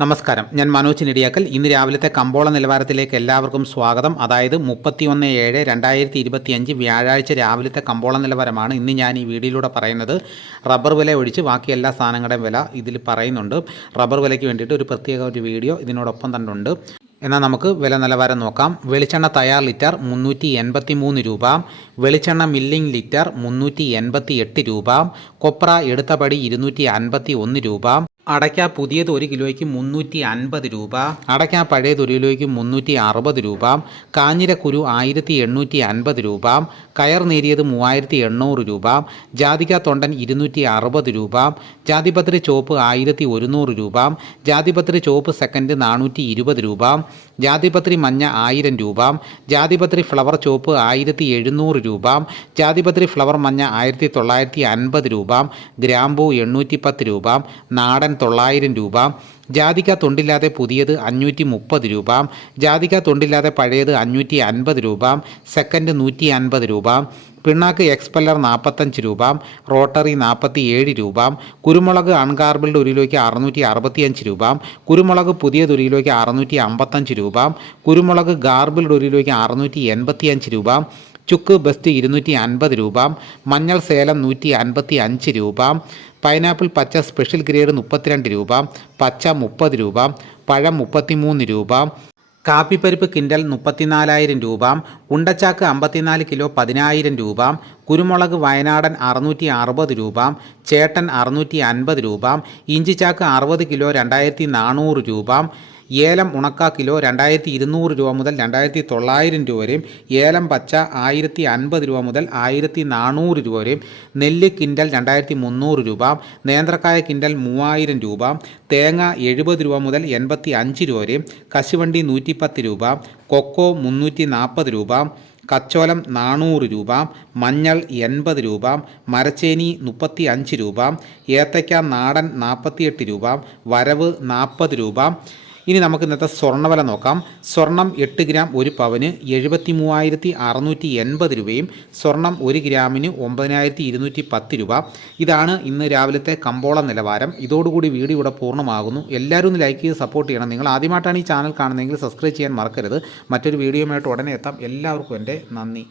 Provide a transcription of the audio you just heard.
നമസ്കാരം. ഞാൻ മനോജ് നെടിയാക്കൽ. ഇന്ന് രാവിലത്തെ കമ്പോള നിലവാരത്തിലേക്ക് എല്ലാവർക്കും സ്വാഗതം. അതായത് മുപ്പത്തിയൊന്ന് ഏഴ് രണ്ടായിരത്തി ഇരുപത്തിയഞ്ച് വ്യാഴാഴ്ച രാവിലത്തെ കമ്പോള നിലവാരമാണ് ഇന്ന് ഞാൻ ഈ വീഡിയോയിലൂടെ പറയുന്നത്. റബ്ബർ വില ഒഴിച്ച് ബാക്കി എല്ലാ സാധനങ്ങളുടെയും വില ഇതിൽ പറയുന്നുണ്ട്. റബ്ബർ വിലയ്ക്ക് വേണ്ടിയിട്ട് ഒരു പ്രത്യേക ഒരു വീഡിയോ ഇതിനോടൊപ്പം തന്നെ ഉണ്ട് എന്നാൽ നമുക്ക് വില നിലവാരം നോക്കാം. വെളിച്ചെണ്ണ തയ്യാർ ലിറ്റർ മുന്നൂറ്റി എൺപത്തി മൂന്ന് രൂപ. വെളിച്ചെണ്ണ മില്ലിംഗ് ലിറ്റർ മുന്നൂറ്റി എൺപത്തി എട്ട് രൂപ. കൊപ്ര എടുത്തപടി ഇരുന്നൂറ്റി അൻപത്തി ഒന്ന് രൂപ. അടയ്ക്ക പുതിയത് ഒരു കിലോയ്ക്ക് മുന്നൂറ്റി അൻപത് രൂപ. അടയ്ക്ക പഴയത് ഒരു കിലോയ്ക്ക് മുന്നൂറ്റി അറുപത് രൂപ. കാഞ്ഞിരക്കുരു ആയിരത്തി എണ്ണൂറ്റി അൻപത് രൂപ. കയർ നേരിയത് മൂവായിരത്തി എണ്ണൂറ് രൂപ. ജാതിക തൊണ്ടൻ ഇരുന്നൂറ്റി അറുപത് രൂപ. ജാതിപത്രി ചോപ്പ് ആയിരത്തി ഒരുന്നൂറ് രൂപ. ജാതിപത്രി ചോപ്പ് സെക്കൻഡ് നാനൂറ്റി ഇരുപത് രൂപ. ജാതിപത്രി മഞ്ഞ ആയിരം രൂപ. ജാതിപത്രി ഫ്ലവർ ചോപ്പ് ആയിരത്തി എഴുന്നൂറ് രൂപ. ജാതിപത്രി ഫ്ലവർ മഞ്ഞ ആയിരത്തി തൊള്ളായിരത്തി അൻപത് രൂപ. ഗ്രാമ്പൂ എണ്ണൂറ്റി പത്ത് രൂപ. നാടൻ തൊള്ളായിരം രൂപ. ജാതിക തൊണ്ടില്ലാതെ പുതിയത് അഞ്ഞൂറ്റി മുപ്പത് രൂപ. ജാതിക തൊണ്ടില്ലാതെ പഴയത് അഞ്ഞൂറ്റി അൻപത് രൂപ. സെക്കൻഡ് നൂറ്റി അൻപത് രൂപ. പിണ്ണാക്ക് എക്സ്പെല്ലർ നാൽപ്പത്തഞ്ച് രൂപ. റോട്ടറി നാൽപ്പത്തി ഏഴ് രൂപ. കുരുമുളക് അൺഗാർബിൾഡ് ഒരു കിലോയ്ക്ക് അറുന്നൂറ്റി അറുപത്തിയഞ്ച് രൂപ. കുരുമുളക് പുതിയത് ഒരു അറുന്നൂറ്റി അമ്പത്തഞ്ച് രൂപ. കുരുമുളക് ഗാർബിൾഡ് ഒരു കിലോയ്ക്ക് അറുന്നൂറ്റി എൺപത്തിയഞ്ച് രൂപ. ചുക്ക് ബെസ്റ്റ് ഇരുന്നൂറ്റി അൻപത് രൂപ മഞ്ഞൾ സേലം നൂറ്റി അൻപത്തി അഞ്ച് രൂപ പൈനാപ്പിൾ പച്ച സ്പെഷ്യൽ ഗ്രേഡ് മുപ്പത്തിരണ്ട് രൂപ പച്ച മുപ്പത് രൂപ പഴം മുപ്പത്തിമൂന്ന് രൂപ കാപ്പിപ്പരിപ്പ് കിൻഡൽ മുപ്പത്തിനാലായിരം രൂപ ഉണ്ടച്ചാക്ക് അമ്പത്തിനാല് കിലോ പതിനായിരം രൂപ കുരുമുളക് വയനാടൻ അറുന്നൂറ്റി അറുപത് രൂപ ചേട്ടൻ അറുന്നൂറ്റി അൻപത് രൂപ ഇഞ്ചിച്ചാക്ക് അറുപത് കിലോ രണ്ടായിരത്തി നാനൂറ് രൂപ ഏലം ഉണക്ക കിലോ രണ്ടായിരത്തി ഇരുന്നൂറ് രൂപ മുതൽ രണ്ടായിരത്തി തൊള്ളായിരം രൂപ വരെയും ഏലം പച്ച ആയിരത്തി അൻപത് രൂപ മുതൽ ആയിരത്തി നാനൂറ് രൂപ വരെയും നെല്ല് കിൻഡൽ രണ്ടായിരത്തി മുന്നൂറ് രൂപ നേന്ത്രക്കായ കിൻഡൽ മൂവായിരം രൂപ തേങ്ങ എഴുപത് രൂപ മുതൽ എൺപത്തി അഞ്ച് രൂപ വരെയും കശുവണ്ടി നൂറ്റിപ്പത്ത് രൂപ കൊക്കോ മുന്നൂറ്റി നാൽപ്പത് രൂപ കച്ചോലം നാനൂറ് രൂപ മഞ്ഞൾ എൺപത് രൂപ മരച്ചേനി മുപ്പത്തി അഞ്ച് രൂപ ഏത്തയ്ക്ക നാടൻ നാൽപ്പത്തിയെട്ട് രൂപ വരവ് നാൽപ്പത് രൂപ ഇനി നമുക്ക് ഇന്നത്തെ സ്വർണവില നോക്കാം. സ്വർണം എട്ട് ഗ്രാം ഒരു പവന് എഴുപത്തി മൂവായിരത്തി അറുന്നൂറ്റി എൺപത് രൂപയും സ്വർണം ഒരു ഗ്രാമിന് ഒമ്പതിനായിരത്തി ഇരുന്നൂറ്റി പത്ത് രൂപ. ഇതാണ് ഇന്ന് രാവിലത്തെ കമ്പോള നിലവാരം. ഇതോടുകൂടി വീഡിയോ ഇവിടെ പൂർണമാകുന്നു. എല്ലാവരും ഒന്ന് ലൈക്ക് ചെയ്ത് സപ്പോർട്ട് ചെയ്യണം. നിങ്ങൾ ആദ്യമായിട്ടാണ് ഈ ചാനൽ കാണുന്നതെങ്കിൽ സബ്സ്ക്രൈബ് ചെയ്യാൻ മറക്കരുത്. മറ്റൊരു വീഡിയോയുമായിട്ട് ഉടനെ എത്താം. എല്ലാവർക്കും എന്റെ നന്ദി.